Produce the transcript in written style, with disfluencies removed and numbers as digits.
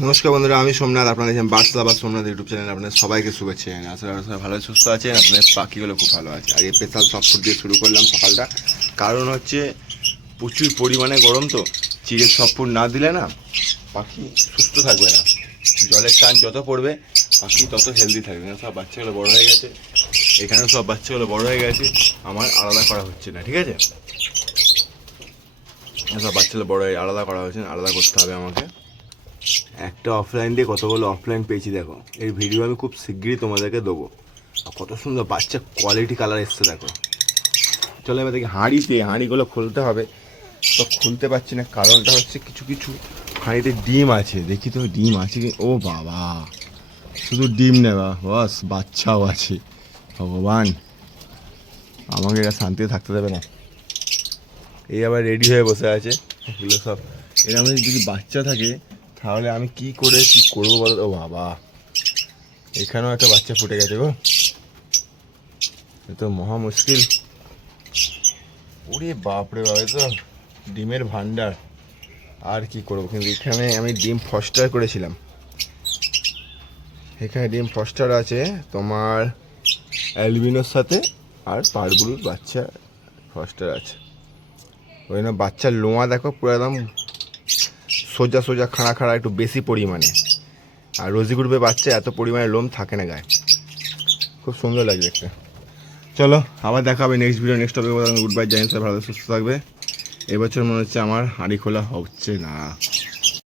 নমস্কার বন্ধুরা, আমি সোমনাথ। আপনারা দেখছেন বার্সলাবাদ সোমনাথ ইউটিউব চ্যানেল। আপনাদের সবাইকে শুভেচ্ছা জানাই। আসলে আপনারা সবাই ভালো সুস্থ আছেন, আপনাদের পাখিগুলো খুব ভালো আছে। আর এই স্পেশাল সফট ফুড দিয়ে শুরু করলাম সকালটা, কারণ হচ্ছে প্রচুর পরিমাণে গরম, তো চিড়ের সফট ফুড না দিলে না পাখি সুস্থ থাকবে না। জলের টান যত পড়বে পাখি তত হেলদি থাকবে না। সব বাচ্চাগুলো বড় হয়ে গেছে, এখানেও সব বাচ্চাগুলো বড় হয়ে গেছে, আমার আলাদা করা হচ্ছে না, ঠিক আছে? সব বাচ্চাগুলো বড় হয়ে আলাদা করা হচ্ছে, আলাদা করতে হবে আমাকে। একটা অফলাইন দিয়ে কতগুলো অফলাইন পেয়েছি দেখো। এর ভিডিও আমি খুব শিগগিরই তোমাদেরকে দেবো। আর কত সুন্দর বাচ্চা কোয়ালিটি কালার এসছে দেখো। চলো এবার দেখি হাঁড়িগুলো খুলতে হবে, তো খুলতে পারছি না। কারণটা হচ্ছে কিছু কিছু হাঁড়িতে ডিম আছে, দেখি তো ডিম আছে কি। ও বাবা, শুধু ডিম নেবা বস, বাচ্চাও আছে। ভগবান, আমাকে এটা শান্তিতে থাকতে দেবে না। এই আবার রেডি হয়ে বসে আছে এগুলো সব। এর আমাদের যদি বাচ্চা থাকে তাহলে আমি কি করে কি করবো বলো। ও বাবা, এখানেও একটা বাচ্চা ফুটে গেছে গো, এ তো মহা মুশকিল। ওরে বাপরে বাবা, তো ডিমের ভান্ডার। আর কি করবো, কিন্তু এখানে আমি ডিম ফস্টার করেছিলাম। এখানে ডিম ফস্টার আছে তোমার অ্যালবিনোর সাথে, আর পারগুলোর বাচ্চা ফস্টার আছে। ওই জন্য বাচ্চার লোমা দেখো পুরো একদম সোজা সোজা খাড়া খাড়া, একটু বেশি পরিমাণে। আর রোজি গ্রুপের বাচ্চা এত পরিমাণে লোম থাকে না গায়ে, খুব সুন্দর লাগছে একটা। চলো আবার দেখা হবে next video, next topic. Good bye, জানি সবাই ভালো সুস্থ থাকবে। এবছর মনে হচ্ছে আমার হাঁড়ি খোলা হচ্ছে না।